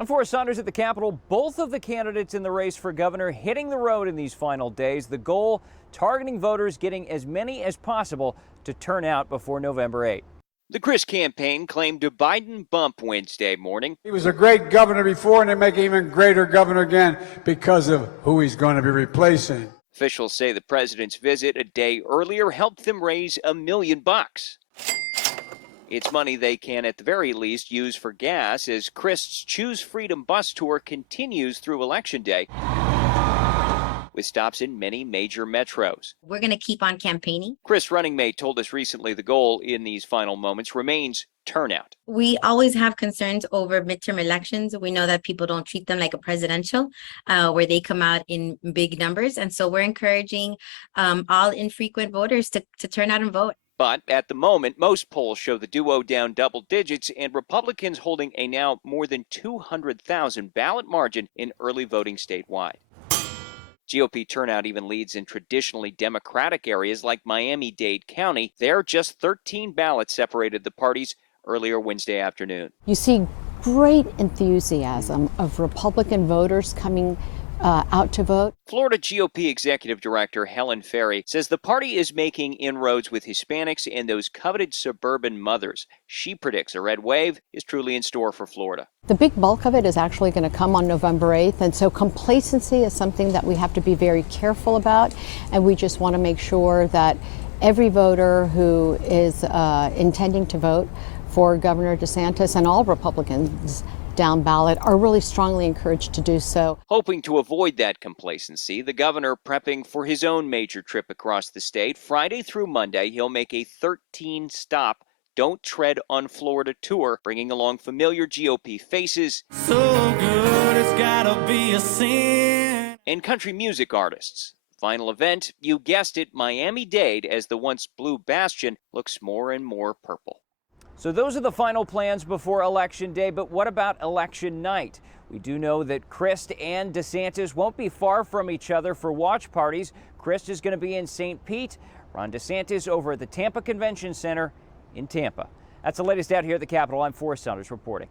I'm Forrest Saunders at the Capitol. Both of the candidates in the race for governor hitting the road in these final days. The goal, targeting voters getting as many as possible to turn out before November 8th. The Crist campaign claimed a Biden bump Wednesday morning. He was a great governor before, and they make him even greater governor again because of who he's going to be replacing. Officials say the president's visit a day earlier helped them raise $1 million. It's money they can, at the very least, use for gas as Crist's Choose Freedom bus tour continues through Election Day, with stops in many major metros. We're going to keep on campaigning. Crist running mate told us recently the goal in these final moments remains turnout. We always have concerns over midterm elections. We know that people don't treat them like a presidential, where they come out in big numbers. And so we're encouraging all infrequent voters to turn out and vote. But at the moment, most polls show the duo down double digits and Republicans holding a now more than 200,000 ballot margin in early voting statewide. GOP turnout even leads in traditionally Democratic areas like Miami-Dade County. There, just 13 ballots separated the parties earlier Wednesday afternoon. You see great enthusiasm of Republican voters coming out to vote. Florida GOP Executive Director Helen Ferry says the party is making inroads with Hispanics and those coveted suburban mothers. She predicts a red wave is truly in store for Florida. The big bulk of it is actually going to come on November 8th, and so complacency is something that we have to be very careful about, and we just want to make sure that every voter who is intending to vote for Governor DeSantis and all Republicans down ballot are really strongly encouraged to do so. Hoping to avoid that complacency, the governor prepping for his own major trip across the state. Friday through Monday, he'll make a 13-stop Don't Tread on Florida tour, bringing along familiar GOP faces so good it's gotta be a sin. And country music artists. Final event, you guessed it, Miami-Dade, as the once blue bastion looks more and more purple. So those are the final plans before Election Day, but what about election night? We do know that Crist and DeSantis won't be far from each other for watch parties. Crist is going to be in St. Pete, Ron DeSantis over at the Tampa Convention Center in Tampa. That's the latest out here at the Capitol. I'm Forrest Saunders reporting.